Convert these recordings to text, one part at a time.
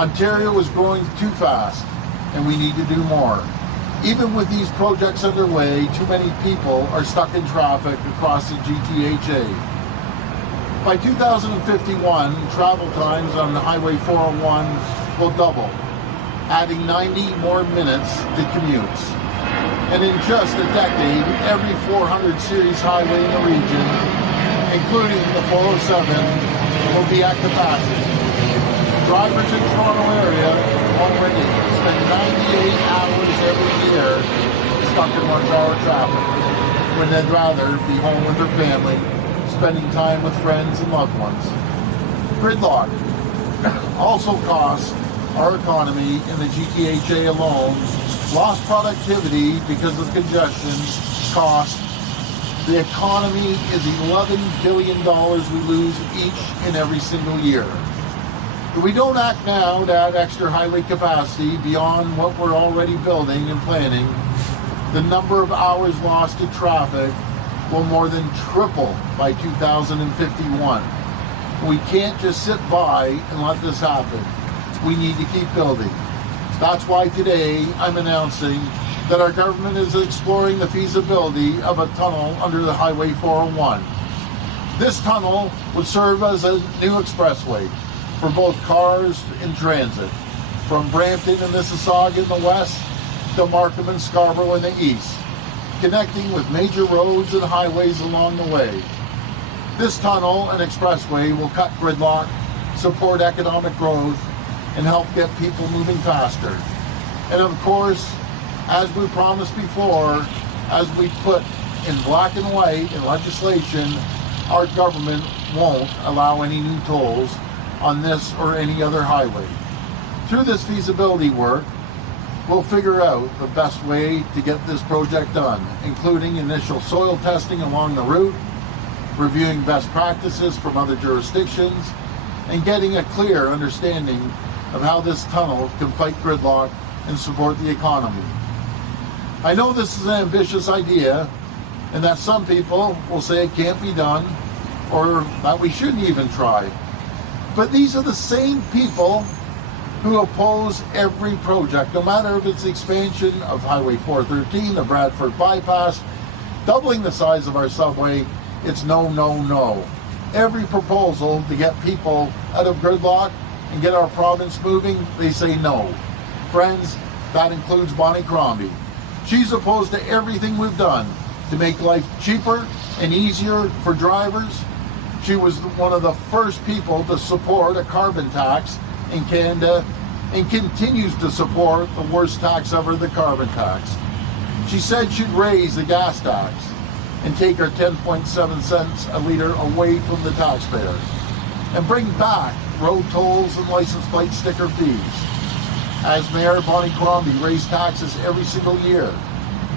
Ontario is growing too fast, and we need to do more. Even with these projects underway, too many people are stuck in traffic across the GTHA. By 2051, travel times on the Highway 401 will double, adding 90 more minutes to commutes. And in just a decade, every 400 series highway in the region, including the 407, will be at capacity. Drivers in Toronto area already spend 98 hours every year stuck in rush-hour traffic, when they'd rather be home with their family, spending time with friends and loved ones. Gridlock also costs our economy in the GTHA alone, lost productivity because of congestion, cost. The economy is $11 billion we lose each and every single year. If we don't act now to add extra highway capacity beyond what we're already building and planning, the number of hours lost to traffic will more than triple by 2051. We can't just sit by and let this happen. We need to keep building. That's why today I'm announcing that our government is exploring the feasibility of a tunnel under the Highway 401. This tunnel would serve as a new expressway for both cars and transit, from Brampton and Mississauga in the west to Markham and Scarborough in the east, connecting with major roads and highways along the way. This tunnel and expressway will cut gridlock, support economic growth, and help get people moving faster. And of course, as we promised before, as we put in black and white in legislation, our government won't allow any new tolls on this or any other highway. Through this feasibility work, we'll figure out the best way to get this project done, including initial soil testing along the route, reviewing best practices from other jurisdictions, and getting a clear understanding of how this tunnel can fight gridlock and support the economy. I know this is an ambitious idea, and that some people will say it can't be done, or that we shouldn't even try. But these are the same people who oppose every project, no matter if it's the expansion of Highway 413, the Bradford bypass, doubling the size of our subway. It's no, no, no. Every proposal to get people out of gridlock and get our province moving, they say no. Friends, that includes Bonnie Crombie. She's opposed to everything we've done to make life cheaper and easier for drivers. She was one of the first people to support a carbon tax in Canada and continues to support the worst tax ever, the carbon tax. She said she'd raise the gas tax and take our 10.7 cents a litre away from the taxpayer and bring back road tolls and license plate sticker fees. As Mayor, Bonnie Crombie raised taxes every single year,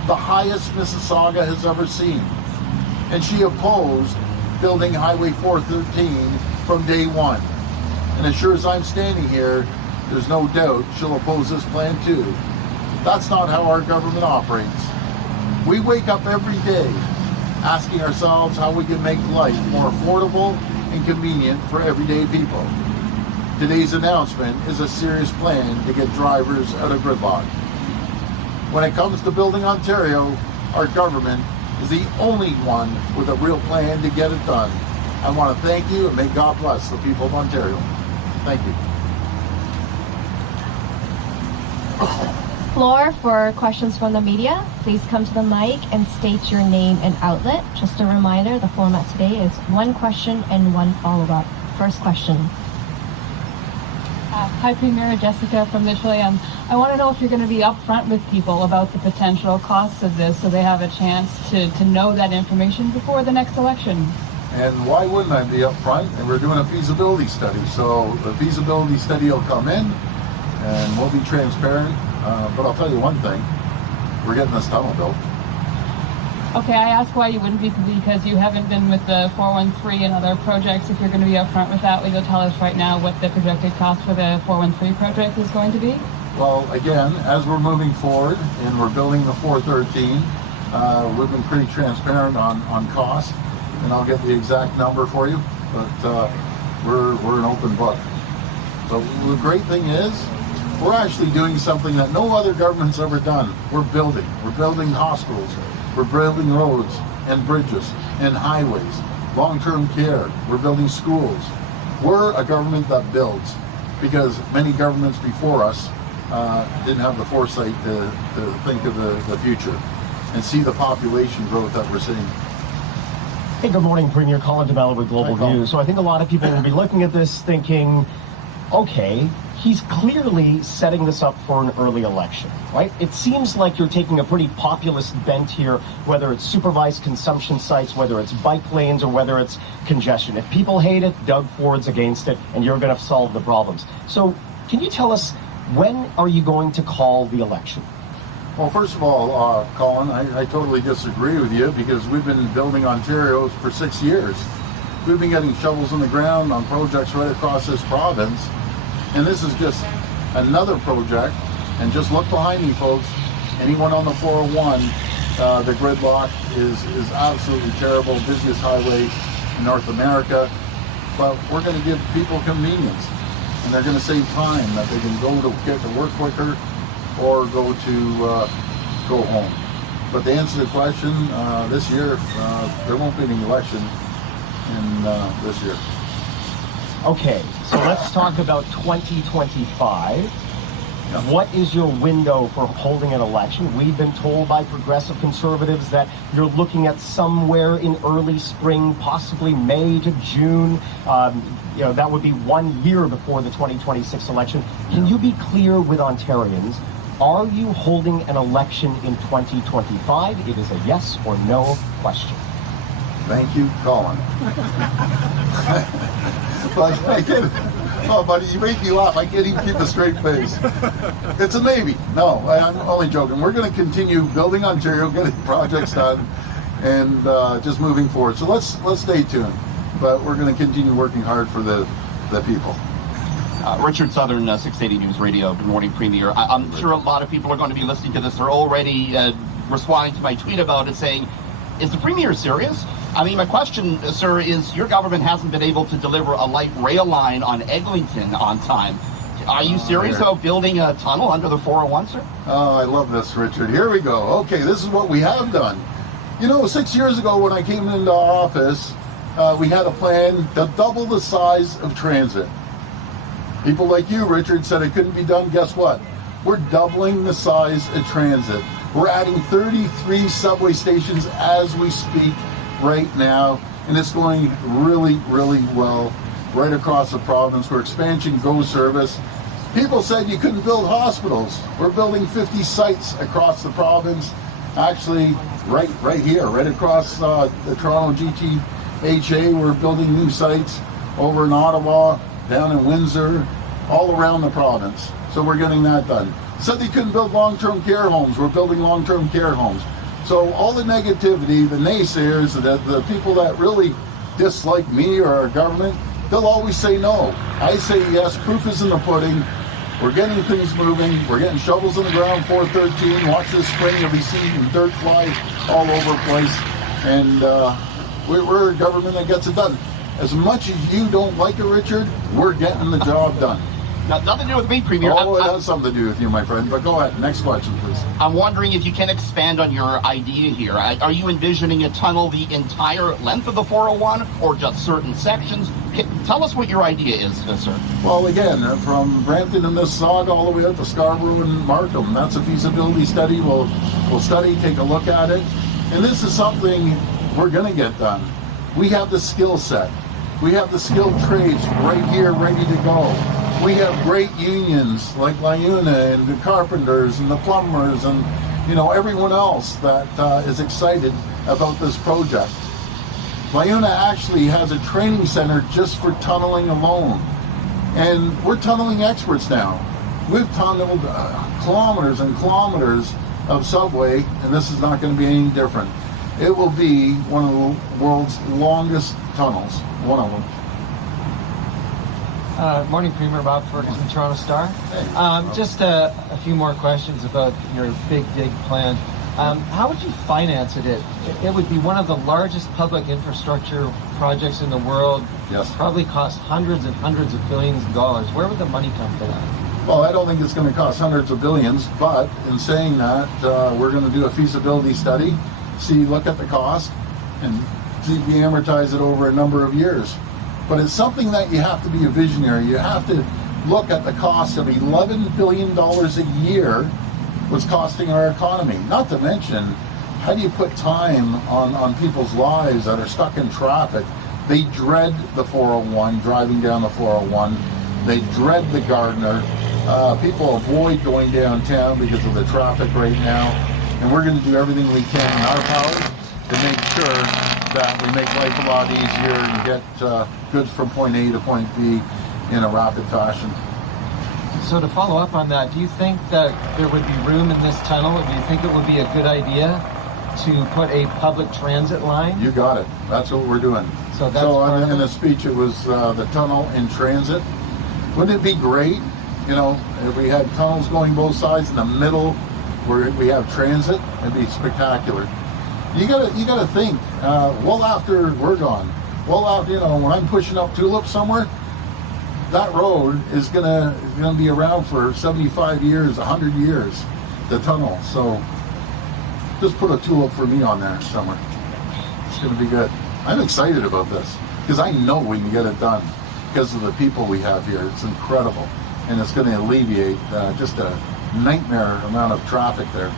the highest Mississauga has ever seen. And she opposed building Highway 413 from day one. And as sure as I'm standing here, there's no doubt she'll oppose this plan too. That's not how our government operates. We wake up every day asking ourselves how we can make life more affordable and convenient for everyday people. Today's announcement is a serious plan to get drivers out of gridlock. When it comes to building Ontario, our government is the only one with a real plan to get it done. I want to thank you, and may God bless the people of Ontario. Thank you. Floor for questions from the media. Please come to the mic and state your name and outlet. Just a reminder, the format today is one question and one follow-up. First question. Hi, Premier. Jessica from Mitchell. I want to know if you're going to be upfront with people about the potential costs of this so they have a chance to know that information before the next election. And why wouldn't I be upfront? And we're doing a feasibility study. So the feasibility study will come in and we'll be transparent. But I'll tell you one thing, we're getting this tunnel built. Okay, I asked why you wouldn't be, because you haven't been with the 413 and other projects. If you're going to be upfront with that, will you tell us right now what the projected cost for the 413 project is going to be? Well, again, as we're moving forward and we're building the 413, we've been pretty transparent on cost, and I'll get the exact number for you, but we're an open book. But the great thing is, we're actually doing something that no other government's ever done. We're building. We're building hospitals. We're building roads and bridges and highways, long-term care. We're building schools. We're a government that builds, because many governments before us didn't have the foresight to think of the future and see the population growth that we're seeing. Hey, good morning, Premier. Colin DeMello with Global View. So I think a lot of people will be looking at this thinking, okay, he's clearly setting this up for an early election, right? It seems like you're taking a pretty populist bent here, whether it's supervised consumption sites, whether it's bike lanes, or whether it's congestion. If people hate it, Doug Ford's against it, and you're going to solve the problems. So can you tell us, when are you going to call the election? Well, first of all, Colin, I totally disagree with you, because we've been building Ontario for 6 years. We've been getting shovels in the ground on projects right across this province. And this is just another project. And just look behind me, folks. Anyone on the 401, the gridlock is absolutely terrible. Busiest highway in North America. But we're going to give people convenience. And they're going to save time, that they can go to get to work quicker or go home. But to answer the question, this year, there won't be any election in this year. Okay, so let's talk about 2025. Yeah. What is your window for holding an election? We've been told by progressive conservatives that you're looking at somewhere in early spring, possibly May to June. That would be 1 year before the 2026 election. Can you be clear with Ontarians? Are you holding an election in 2025? It is a yes or no question. Thank you, Colin. Oh, buddy, you make me laugh. I can't even keep a straight face. It's a maybe. No, I'm only joking. We're going to continue building Ontario, getting projects done, and just moving forward. So let's stay tuned. But we're going to continue working hard for the people. Richard Southern, 680 News Radio. Good morning, Premier. I'm sure a lot of people are going to be listening to this. They're already responding to my tweet about it, saying, is the Premier serious? I mean, my question, sir, is your government hasn't been able to deliver a light rail line on Eglinton on time. Are you serious about building a tunnel under the 401, sir? Oh, I love this, Richard. Here we go. Okay, this is what we have done. 6 years ago when I came into office, we had a plan to double the size of transit. People like you, Richard, said it couldn't be done. Guess what? We're doubling the size of transit. We're adding 33 subway stations as we speak right now, and it's going really, really well right across the province. We're expansion GO service. People said you couldn't build hospitals. We're building 50 sites across the province. Actually, right here, right across the Toronto GTHA, we're building new sites over in Ottawa, down in Windsor, all around the province. So we're getting that done. Said they couldn't build long-term care homes. We're building long-term care homes. So all the negativity, the naysayers, the people that really dislike me or our government, they'll always say no. I say yes. Proof is in the pudding. We're getting things moving. We're getting shovels in the ground, 413. Watch this spring. You'll be seeing dirt fly all over the place. And we're a government that gets it done. As much as you don't like it, Richard, we're getting the job done. Nothing to do with me, Premier. Oh, it has something to do with you, my friend. But go ahead. Next question, please. I'm wondering if you can expand on your idea here. Are you envisioning a tunnel the entire length of the 401 or just certain sections? Tell us what your idea is, sir. Well, again, from Brampton and Mississauga all the way up to Scarborough and Markham. That's a feasibility study. We'll study, take a look at it. And this is something we're going to get done. We have the skill set. We have the skilled trades right here, ready to go. We have great unions like LiUNA and the carpenters and the plumbers and everyone else that is excited about this project. LiUNA actually has a training center just for tunneling alone. And we're tunneling experts now. We've tunneled kilometers and kilometers of subway, and this is not going to be any different. It will be one of the world's longest tunnels, one of them. Morning, Premier. Bob Ferguson, Toronto Star. Hey, just a few more questions about your big dig plan. How would you finance it? It would be one of the largest public infrastructure projects in the world. Yes. Probably cost hundreds and hundreds of billions of dollars. Where would the money come from that? Well, I don't think it's going to cost hundreds of billions, but in saying that, we're going to do a feasibility study, look at the cost, and see if we amortize it over a number of years. But it's something that you have to be a visionary. You have to look at the cost of $11 billion a year, what's costing our economy. Not to mention, how do you put time on people's lives that are stuck in traffic? They dread the 401, driving down the 401. They dread the Gardner. People avoid going downtown because of the traffic right now. And we're going to do everything we can in our power to make sure that we make life a lot easier and get goods from point A to point B in a rapid fashion. So to follow up on that, do you think that there would be room in this tunnel? Or do you think it would be a good idea to put a public transit line? You got it. That's what we're doing. So that's in the speech, it was the tunnel in transit. Wouldn't it be great, if we had tunnels going both sides in the middle where we have transit? It'd be spectacular. You gotta think. Well after we're gone, when I'm pushing up Tulip somewhere, that road is gonna be around for 75 years, 100 years, the tunnel. So just put a Tulip for me on there somewhere. It's gonna be good. I'm excited about this because I know we can get it done because of the people we have here. It's incredible, and it's going to alleviate just a nightmare amount of traffic there.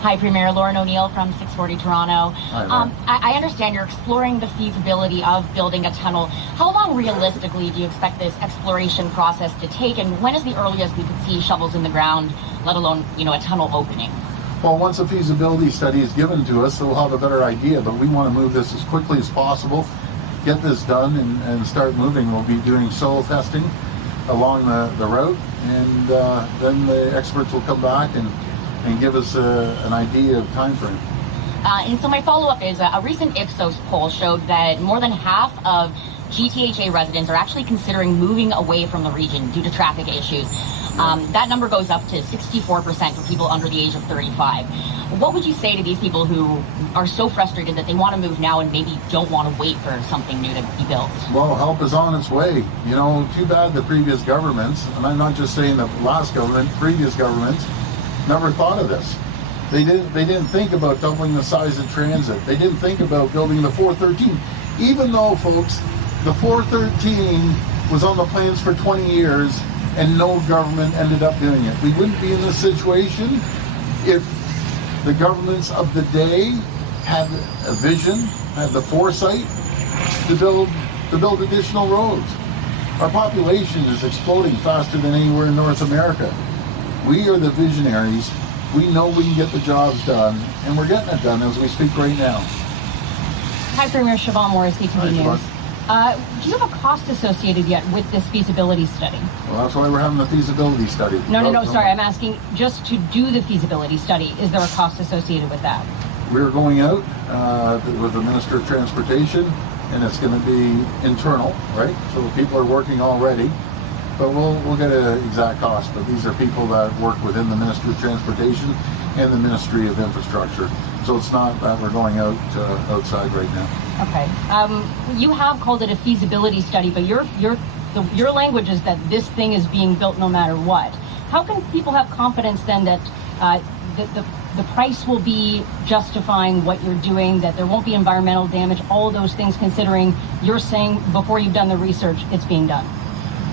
Hi, Premier. Lauren O'Neill from 640 Toronto. Hi, Lauren. I understand you're exploring the feasibility of building a tunnel. How long realistically do you expect this exploration process to take, and when is the earliest we could see shovels in the ground, let alone, a tunnel opening? Well, once a feasibility study is given to us, we'll have a better idea, but we want to move this as quickly as possible, get this done, and start moving. We'll be doing soil testing along the route, and then the experts will come back and give us an idea of time frame. And so my follow-up is a recent Ipsos poll showed that more than half of GTHA residents are actually considering moving away from the region due to traffic issues. That number goes up to 64% for people under the age of 35. What would you say to these people who are so frustrated that they want to move now and maybe don't want to wait for something new to be built? Well, help is on its way. Too bad the previous governments, and I'm not just saying the last government, previous governments, never thought of this. They didn't think about doubling the size of transit. They didn't think about building the 413. Even though, folks, the 413 was on the plans for 20 years and no government ended up doing it. We wouldn't be in this situation if the governments of the day had a vision, had the foresight to build additional roads. Our population is exploding faster than anywhere in North America. We are the visionaries. We know we can get the jobs done, and we're getting it done as we speak right now. Hi, Premier. Siobhan Morris, CTV Hi, News. Siobhan. Do you have a cost associated yet with this feasibility study? Well, that's why we're having the feasibility study. No, sorry. I'm asking just to do the feasibility study. Is there a cost associated with that? We're going out with the Minister of Transportation, and it's going to be internal, right? So the people are working already, but we'll get an exact cost. But these are people that work within the Ministry of Transportation and the Ministry of Infrastructure. So it's not that we're going out outside right now. Okay. You have called it a feasibility study, but your language is that this thing is being built no matter what. How can people have confidence then that the price will be justifying what you're doing, that there won't be environmental damage, all of those things, considering you're saying before you've done the research, it's being done?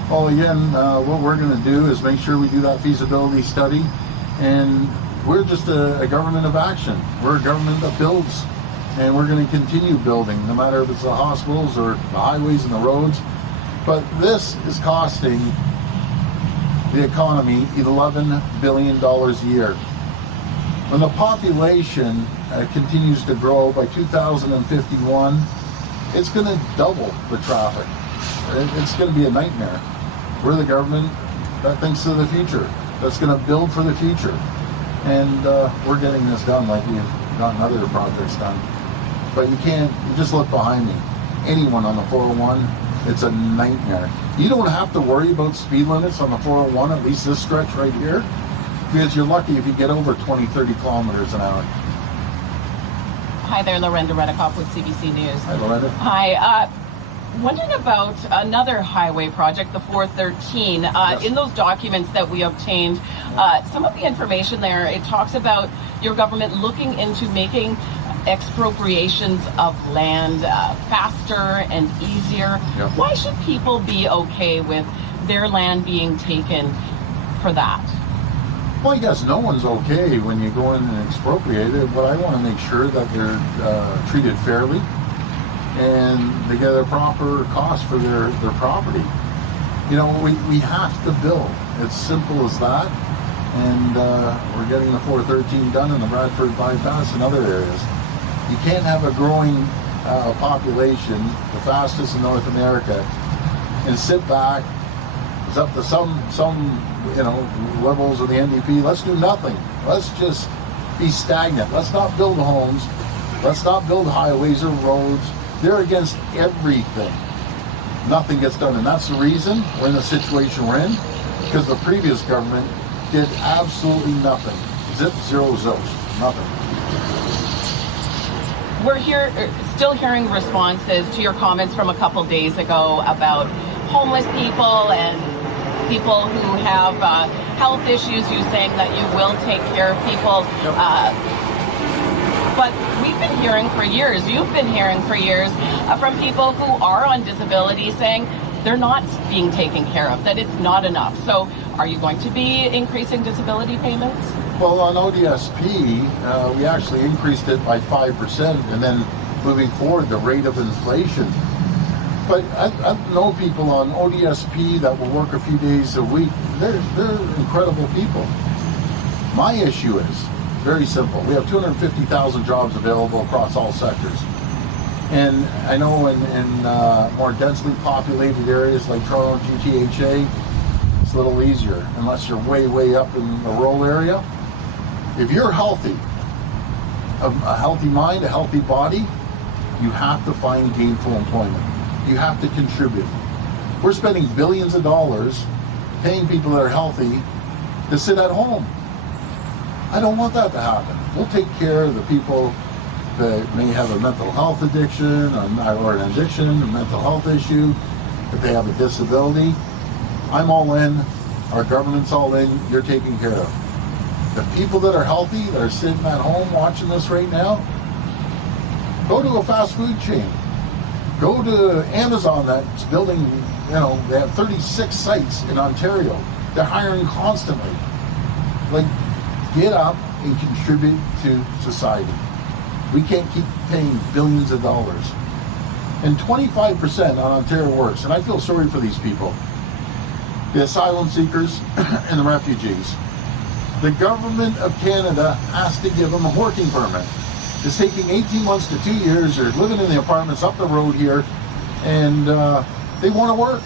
Well, again, what we're going to do is make sure we do that feasibility study, and we're just a government of action. We're a government that builds, and we're going to continue building, no matter if it's the hospitals or the highways and the roads. But this is costing the economy $11 billion a year. When the population continues to grow, by 2051, it's going to double the traffic. It's going to be a nightmare. We're the government that thinks of the future, that's going to build for the future. And we're getting this done like we've gotten other projects done. But you just look behind me. Anyone on the 401, it's a nightmare. You don't have to worry about speed limits on the 401, at least this stretch right here. because you're lucky if you get over 20, 30 kilometers an hour. Hi there, Lorenda Redikoff with CBC News. Hi, Loretta. Hi. Wondering about another highway project, the 413. Yes. In those documents that we obtained, some of the information there, it talks about your government looking into making expropriations of land faster and easier. Yep. Why should people be okay with their land being taken for that? Well, I guess no one's okay when you go in and expropriate it, but I want to make sure that they're treated fairly and they get a proper cost for their property. You know, we have to build. It's simple as that. And we're getting the 413 done in the Bradford bypass and other areas. You can't have a growing population, the fastest in North America, and sit back. It's up to some liberals of the NDP. Let's do nothing. Let's just be stagnant. Let's not build homes. Let's not build highways or roads. They're against everything. Nothing gets done, and that's the reason we're in the situation we're in, because the previous government did absolutely nothing. Zip, zero, zilch, nothing. We're still hearing responses to your comments from a couple days ago about homeless people and people who have health issues. You saying that you will take care of people. Yep. But we've been hearing for years, you've been hearing for years from people who are on disability saying they're not being taken care of, that it's not enough. So are you going to be increasing disability payments? Well, on ODSP, we actually increased it by 5%, and then moving forward, the rate of inflation. But I know people on ODSP that will work a few days a week. They're incredible people. My issue is very simple. We have 250,000 jobs available across all sectors. And I know in more densely populated areas like Toronto, GTHA, it's a little easier, unless you're way, way up in the rural area. If you're healthy, a healthy mind, a healthy body, you have to find gainful employment. You have to contribute. We're spending billions of dollars paying people that are healthy to sit at home. I don't want that to happen. We'll take care of the people that may have a mental health addiction or an addiction, a mental health issue, if they have a disability. I'm all in. Our government's all in. You're taken care of. The people that are healthy, that are sitting at home watching this right now, go to a fast food chain. Go to Amazon that's building, they have 36 sites in Ontario. They're hiring constantly. Like, get up and contribute to society. We can't keep paying billions of dollars. And 25% on Ontario Works, and I feel sorry for these people, the asylum seekers and the refugees. The government of Canada has to give them a working permit. It's taking 18 months to 2 years. They're living in the apartments up the road here, and they want to work.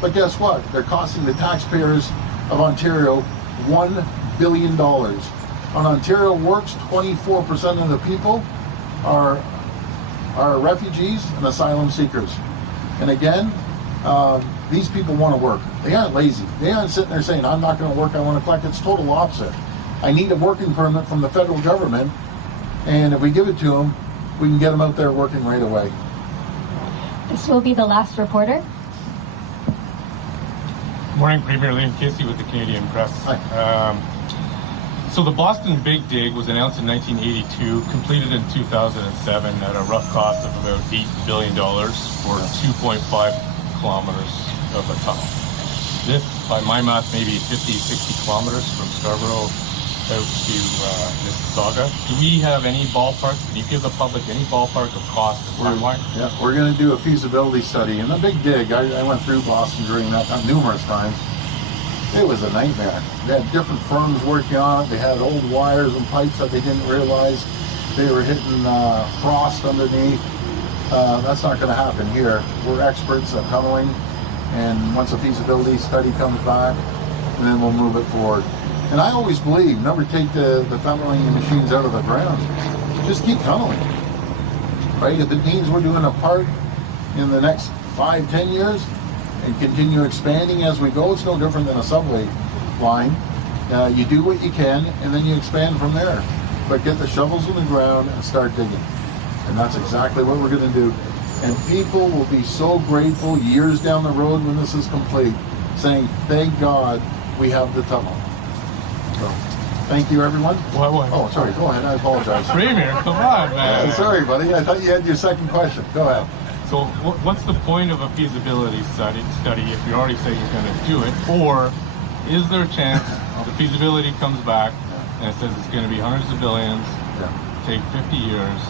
But guess what? They're costing the taxpayers of Ontario $1 billion. On Ontario Works, 24% of the people are refugees and asylum seekers. And again, these people want to work. They aren't lazy. They aren't sitting there saying, I'm not going to work, I want to collect. It's total opposite. I need a working permit from the federal government, and if we give it to them, we can get them out there working right away. This will be the last reporter. Morning, Premier Liam Casey with the Canadian Press. Hi. So the Boston Big Dig was announced in 1982, completed in 2007 at a rough cost of about $8 billion for 2.5 kilometers of a tunnel. This, by my math, maybe 50, 60 kilometers from Scarborough out to Mississauga. Do we have any ballpark? Can you give the public any ballpark of cost and timeline? Yeah, we're going to do a feasibility study. And the Big Dig, I went through Boston during that time numerous times. It was a nightmare. They had different firms working on it. They had old wires and pipes that they didn't realize. They were hitting frost underneath. That's not going to happen here. We're experts at tunneling. And once a feasibility study comes back, and then we'll move it forward. And I always believe, never take the tunneling machines out of the ground. Just keep tunneling, right? If it means we're doing a part in the next 5-10 years and continue expanding as we go, it's no different than a subway line. You do what you can, and then you expand from there. But get the shovels in the ground and start digging. And that's exactly what we're going to do. And people will be so grateful years down the road when this is complete, saying, thank God we have the tunnel. So, thank you, everyone. What? Oh, sorry. Go ahead. I apologize. Premier, come on, man. Sorry, buddy. I thought you had your second question. Go ahead. So what's the point of a feasibility study if you already say you're going to do it? Or is there a chance the feasibility comes back and it says it's going to be hundreds of billions, take 50 years?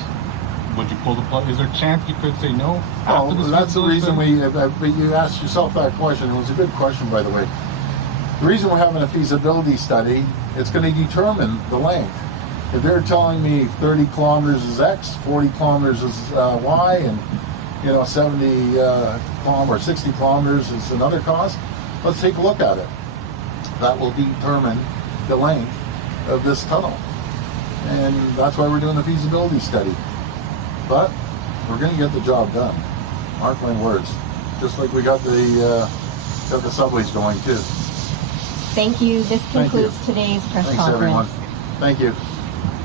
Would you pull the plug? Is there a chance you could say no? Oh, that's the reason but you asked yourself that question. It was a good question, by the way. The reason we're having a feasibility study, it's going to determine the length. If they're telling me 30 kilometers is X, 40 kilometers is Y, and 70 or 60 kilometers is another cost, let's take a look at it. That will determine the length of this tunnel. And that's why we're doing the feasibility study. But we're going to get the job done. Mark my words. Just like we got the subways going too. Thank you. This concludes today's press Thanks, conference. everyone. Thank you.